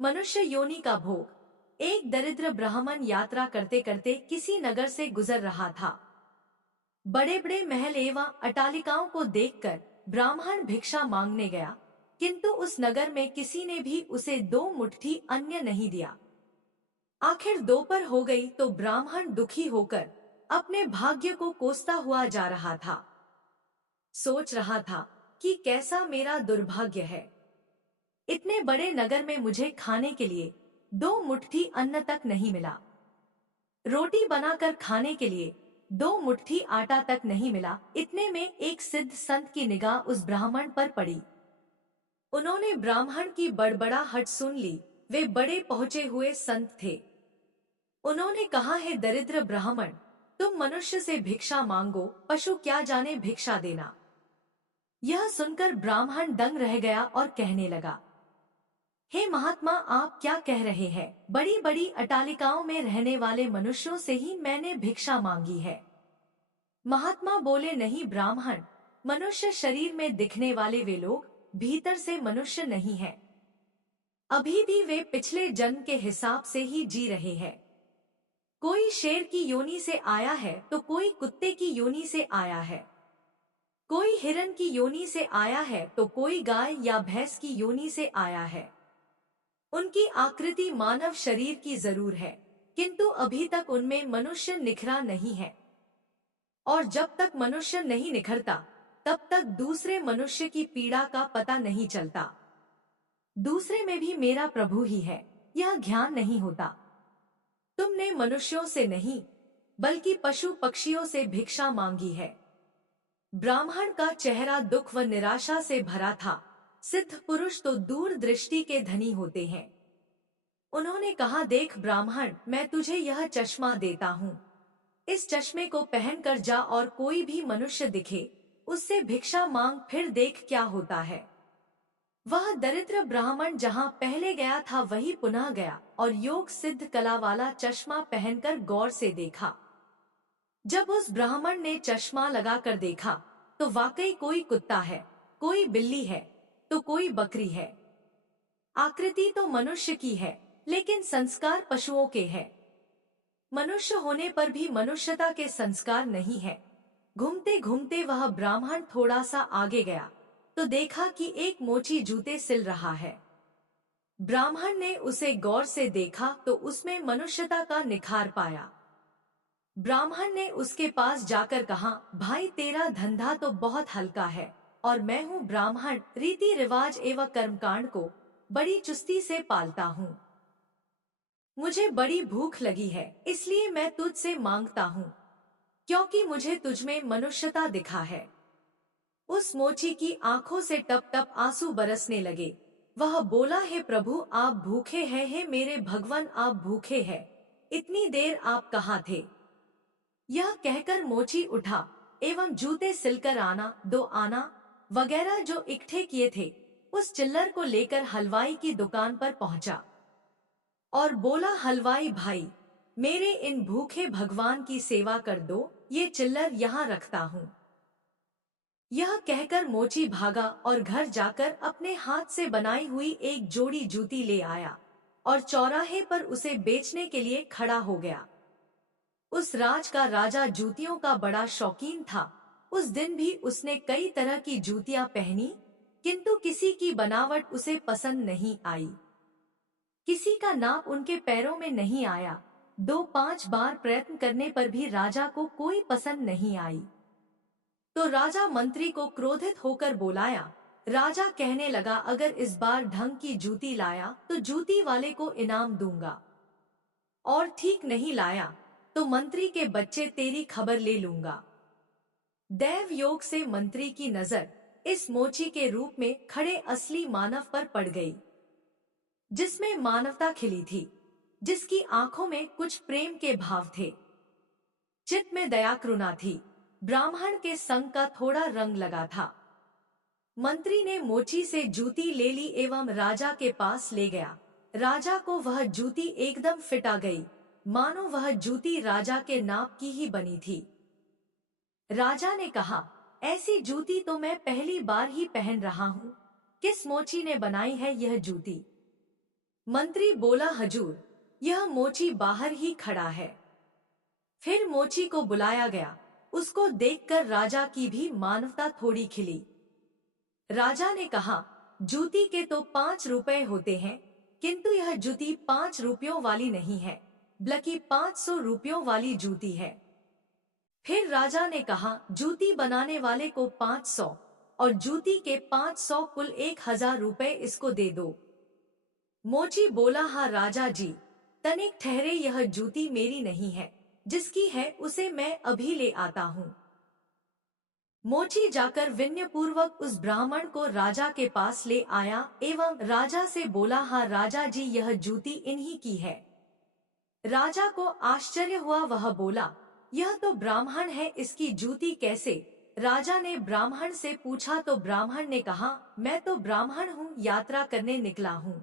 मनुष्य योनि का भोग। एक दरिद्र ब्राह्मण यात्रा करते करते किसी नगर से गुजर रहा था। बड़े बड़े महल एवं अटालिकाओं को देखकर ब्राह्मण भिक्षा मांगने गया, किंतु उस नगर में किसी ने भी उसे 2 मुट्ठी अन्न नहीं दिया। आखिर दोपहर हो गई तो ब्राह्मण दुखी होकर अपने भाग्य को कोसता हुआ जा रहा था। सोच रहा था कि कैसा मेरा दुर्भाग्य है, इतने बड़े नगर में मुझे खाने के लिए 2 मुट्ठी अन्न तक नहीं मिला। रोटी बनाकर खाने के लिए 2 मुट्ठी आटा तक नहीं मिला। इतने में एक सिद्ध संत की निगाह उस ब्राह्मण पर पड़ी। उन्होंने ब्राह्मण की बड़बड़ाहट सुन ली। वे बड़े पहुंचे हुए संत थे। उन्होंने कहा, है दरिद्र ब्राह्मण, तुम मनुष्य से भिक्षा मांगो, पशु क्या जाने भिक्षा देना। यह सुनकर ब्राह्मण दंग रह गया और कहने लगा, हे महात्मा, आप क्या कह रहे हैं? बड़ी बड़ी अटालिकाओं में रहने वाले मनुष्यों से ही मैंने भिक्षा मांगी है। महात्मा बोले, नहीं ब्राह्मण, मनुष्य शरीर में दिखने वाले वे लोग भीतर से मनुष्य नहीं हैं। अभी भी वे पिछले जन्म के हिसाब से ही जी रहे हैं। कोई शेर की योनि से आया है तो कोई कुत्ते की योनि से आया है, कोई हिरन की योनि से आया है तो कोई गाय या भैंस की योनि से आया है। उनकी आकृति मानव शरीर की जरूर है, किंतु अभी तक उनमें मनुष्य निखरा नहीं है। और जब तक मनुष्य नहीं निखरता तब तक दूसरे मनुष्य की पीड़ा का पता नहीं चलता। दूसरे में भी मेरा प्रभु ही है, यह ज्ञान नहीं होता। तुमने मनुष्यों से नहीं बल्कि पशु पक्षियों से भिक्षा मांगी है। ब्राह्मण का चेहरा दुख व निराशा से भरा था। सिद्ध पुरुष तो दूर दृष्टि के धनी होते हैं। उन्होंने कहा, देख ब्राह्मण, मैं तुझे यह चश्मा देता हूँ। इस चश्मे को पहनकर जा और कोई भी मनुष्य दिखे उससे भिक्षा मांग, फिर देख क्या होता है। वह दरिद्र ब्राह्मण जहाँ पहले गया था वही पुनः गया और योग सिद्ध कला वाला चश्मा पहनकर गौर से देखा। जब उस ब्राह्मण ने चश्मा लगाकर देखा तो वाकई कोई कुत्ता है, कोई बिल्ली है तो कोई बकरी है। आकृति तो मनुष्य की है लेकिन संस्कार पशुओं के हैं। मनुष्य होने पर भी मनुष्यता के संस्कार नहीं है। घूमते घूमते वह ब्राह्मण थोड़ा सा आगे गया तो देखा कि एक मोची जूते सिल रहा है। ब्राह्मण ने उसे गौर से देखा तो उसमें मनुष्यता का निखार पाया। ब्राह्मण ने उसके पास जाकर कहा, भाई तेरा धंधा तो बहुत हल्का है और मैं हूँ ब्राह्मण, रीति रिवाज एवं कर्मकांड को बड़ी चुस्ती से पालता हूँ। मुझे बड़ी भूख लगी है, इसलिए मैं तुझसे मांगता हूँ, क्योंकि मुझे तुझमें मनुष्यता दिखा है। उस मोची की आंखों से टप टप आंसू बरसने लगे। वह बोला, हे प्रभु, आप भूखे हैं? हे मेरे भगवान, आप भूखे हैं? इतनी देर आप कहाँ थे? यह कहकर मोची उठा एवं जूते सिलकर आना, 2 आना वगैरह जो इकट्ठे किए थे उस चिल्लर को लेकर हलवाई की दुकान पर पहुंचा और बोला, हलवाई भाई, मेरे इन भूखे भगवान की सेवा कर दो, ये चिल्लर यहाँ रखता हूँ। यह कहकर मोची भागा और घर जाकर अपने हाथ से बनाई हुई एक जोड़ी जूती ले आया और चौराहे पर उसे बेचने के लिए खड़ा हो गया। उस राज का राजा जूतियों का बड़ा शौकीन था। उस दिन भी उसने कई तरह की जूतियां पहनी, किंतु किसी की बनावट उसे पसंद नहीं आई। किसी का नाप उनके पैरों में नहीं आया। 2-5 बार प्रयत्न करने पर भी राजा को कोई पसंद नहीं आई। तो राजा मंत्री को क्रोधित होकर बुलाया। राजा कहने लगा, अगर इस बार ढंग की जूती लाया तो जूती वाले को इनाम दूंगा, और ठीक नहीं लाया तो मंत्री के बच्चे तेरी खबर ले लूंगा। दैव योग से मंत्री की नजर इस मोची के रूप में खड़े असली मानव पर पड़ गई, जिसमें मानवता खिली थी, जिसकी आंखों में कुछ प्रेम के भाव थे, चित्त में दया करुणा थी। ब्राह्मण के संग का थोड़ा रंग लगा था। मंत्री ने मोची से जूती ले ली एवं राजा के पास ले गया। राजा को वह जूती एकदम फिट आ गई, मानो वह जूती राजा के नाप की ही बनी थी। राजा ने कहा, ऐसी जूती तो मैं पहली बार ही पहन रहा हूँ, किस मोची ने बनाई है यह जूती? मंत्री बोला, हजूर, यह मोची बाहर ही खड़ा है। फिर मोची को बुलाया गया। उसको देखकर राजा की भी मानवता थोड़ी खिली। राजा ने कहा, जूती के तो 5 रुपए होते हैं, किंतु यह जूती 5 रुपयों वाली नहीं है, बल्कि 500 रुपयों वाली जूती है। फिर राजा ने कहा, जूती बनाने वाले को 500 और जूती के 500 कुल 1000 रुपए इसको दे दो। मोची बोला, हाँ राजा जी, तनिक ठहरे, यह जूती मेरी नहीं है, जिसकी है उसे मैं अभी ले आता हूँ। मोची जाकर विनयपूर्वक उस ब्राह्मण को राजा के पास ले आया एवं राजा से बोला, हाँ राजा जी, यह जूती इन्हीं की है। राजा को आश्चर्य हुआ। वह बोला, यह तो ब्राह्मण है, इसकी जूती कैसे? राजा ने ब्राह्मण से पूछा तो ब्राह्मण ने कहा, मैं तो ब्राह्मण हूँ, यात्रा करने निकला हूँ।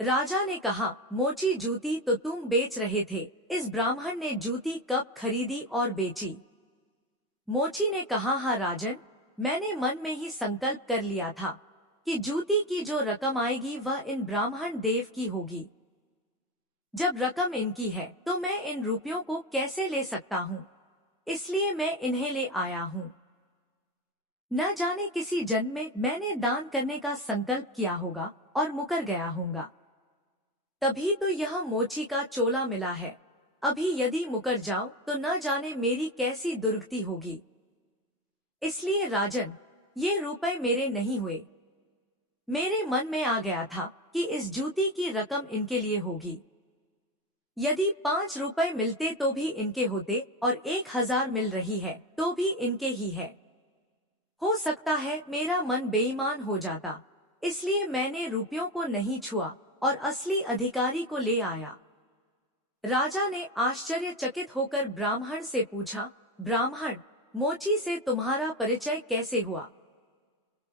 राजा ने कहा, मोची जूती तो तुम बेच रहे थे, इस ब्राह्मण ने जूती कब खरीदी और बेची? मोची ने कहा, हाँ राजन, मैंने मन में ही संकल्प कर लिया था कि जूती की जो रकम आएगी वह इन ब्राह्मण देव की होगी। जब रकम इनकी है तो मैं इन रुपयों को कैसे ले सकता हूँ, इसलिए मैं इन्हें ले आया हूँ। न जाने किसी जन्म में मैंने दान करने का संकल्प किया होगा और मुकर गया होऊंगा, तभी तो यह मोची का चोला मिला है। अभी यदि मुकर जाऊं तो न जाने मेरी कैसी दुर्गति होगी। इसलिए राजन, ये रुपए मेरे नहीं हुए। मेरे मन में आ गया था कि इस जूती की रकम इनके लिए होगी। यदि 5 रुपए मिलते तो भी इनके होते और 1000 मिल रही है तो भी इनके ही है। हो सकता है मेरा मन बेईमान हो जाता, इसलिए मैंने रुपयों को नहीं छुआ और असली अधिकारी को ले आया। राजा ने आश्चर्यचकित होकर ब्राह्मण से पूछा, ब्राह्मण, मोची से तुम्हारा परिचय कैसे हुआ?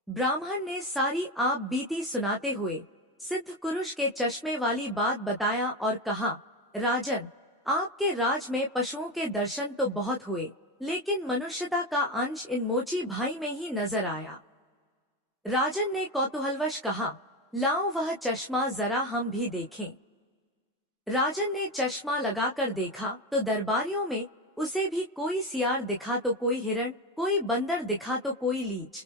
ब्राह्मण ने सारी आप बीती सुनाते हुए सिद्ध कुरुष के चश्मे वाली बात बताया और कहा, राजन, आपके राज में पशुओं के दर्शन तो बहुत हुए, लेकिन मनुष्यता का अंश इन मोची भाई में ही नजर आया। राजन ने कौतूहलवश कहा, लाओ वह चश्मा जरा हम भी देखें। राजन ने चश्मा लगाकर देखा तो दरबारियों में उसे भी कोई सियार दिखा तो कोई हिरण, कोई बंदर दिखा तो कोई लीच।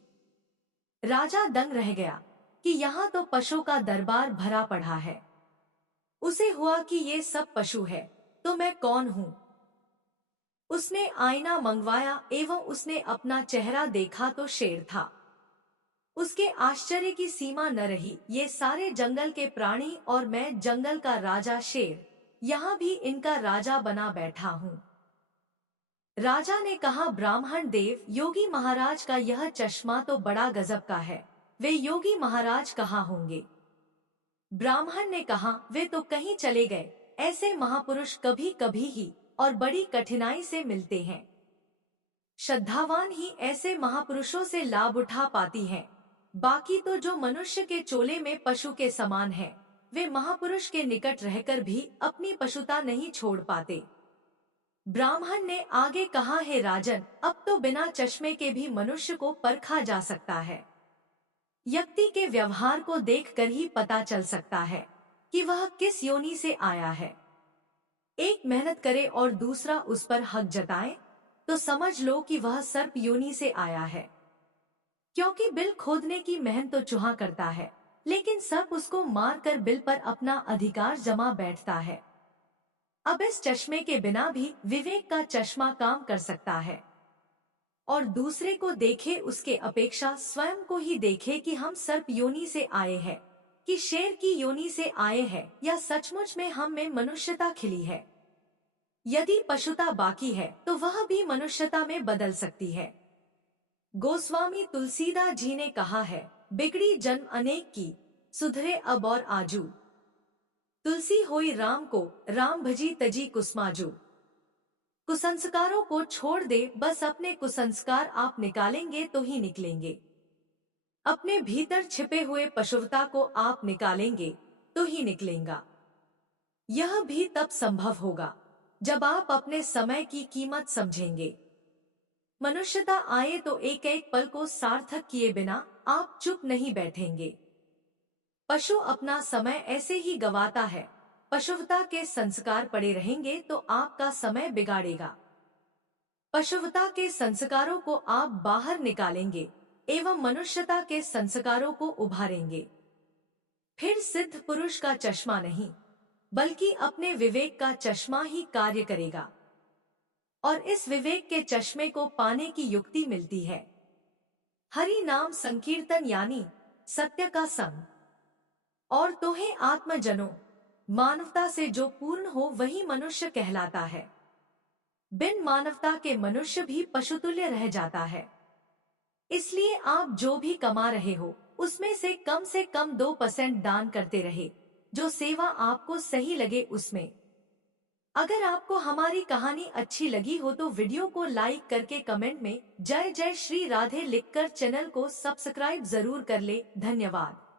राजा दंग रह गया कि यहाँ तो पशु का दरबार भरा पड़ा है। उसे हुआ कि ये सब पशु है तो मैं कौन हूँ? उसने आईना मंगवाया एवं उसने अपना चेहरा देखा तो शेर था। उसके आश्चर्य की सीमा न रही। ये सारे जंगल के प्राणी और मैं जंगल का राजा शेर, यहाँ भी इनका राजा बना बैठा हूँ। राजा ने कहा, ब्राह्मण देव, योगी महाराज का यह चश्मा तो बड़ा गजब का है। वे योगी महाराज कहाँ होंगे? ब्राह्मण ने कहा, वे तो कहीं चले गए। ऐसे महापुरुष कभी कभी ही और बड़ी कठिनाई से मिलते हैं। श्रद्धावान ही ऐसे महापुरुषों से लाभ उठा पाती हैं। बाकी तो जो मनुष्य के चोले में पशु के समान है, वे महापुरुष के निकट रहकर भी अपनी पशुता नहीं छोड़ पाते। ब्राह्मण ने आगे कहा, हे राजन, अब तो बिना चश्मे के भी मनुष्य को परखा जा सकता है। व्यक्ति के व्यवहार को देखकर ही पता चल सकता है कि वह किस योनि से आया है। एक मेहनत करे और दूसरा उस पर हक जताए तो समझ लो कि वह सर्प योनि से आया है। क्योंकि बिल खोदने की मेहनत तो चूहा करता है, लेकिन सर्प उसको मारकर बिल पर अपना अधिकार जमा बैठता है। अब इस चश्मे के बिना भी विवेक का चश्मा काम कर सकता है और दूसरे को देखे उसके अपेक्षा स्वयं को ही देखे कि हम सर्प योनि से आए हैं कि शेर की योनि से आए हैं, या सचमुच में हम में मनुष्यता खिली है। यदि पशुता बाकी है तो वह भी मनुष्यता में बदल सकती है। गोस्वामी तुलसीदास जी ने कहा है, बिगड़ी जन्म अनेक की, सुधरे अब और आजू। तुलसी होई राम को, राम भजी तजी कुसमाजू। कुसंस्कारों को छोड़ दे, बस अपने कुसंस्कार आप निकालेंगे तो ही निकलेंगे। अपने भीतर छिपे हुए पशुता को आप निकालेंगे तो ही निकलेगा। यह भी तब संभव होगा जब आप अपने समय की कीमत समझेंगे। मनुष्यता आए तो एक एक पल को सार्थक किए बिना आप चुप नहीं बैठेंगे। पशु अपना समय ऐसे ही गवाता है। पशुवता के संस्कार पड़े रहेंगे तो आपका समय बिगाड़ेगा। पशुवता के संस्कारों को आप बाहर निकालेंगे एवं मनुष्यता के संस्कारों को उभारेंगे। फिर सिद्ध पुरुष का चश्मा नहीं, बल्कि अपने विवेक का चश्मा ही कार्य करेगा। और इस विवेक के चश्मे को पाने की युक्ति मिलती है हरि नाम संकीर्तन, यानी सत्य का संग। और तोहे आत्मजनों, मानवता से जो पूर्ण हो वही मनुष्य कहलाता है। बिन मानवता के मनुष्य भी पशुतुल्य रह जाता है। इसलिए आप जो भी कमा रहे हो उसमें से कम 2% दान करते रहे, जो सेवा आपको सही लगे उसमें। अगर आपको हमारी कहानी अच्छी लगी हो तो वीडियो को लाइक करके कमेंट में जय जय श्री राधे लिखकर चैनल को सब्सक्राइब जरूर कर ले। धन्यवाद।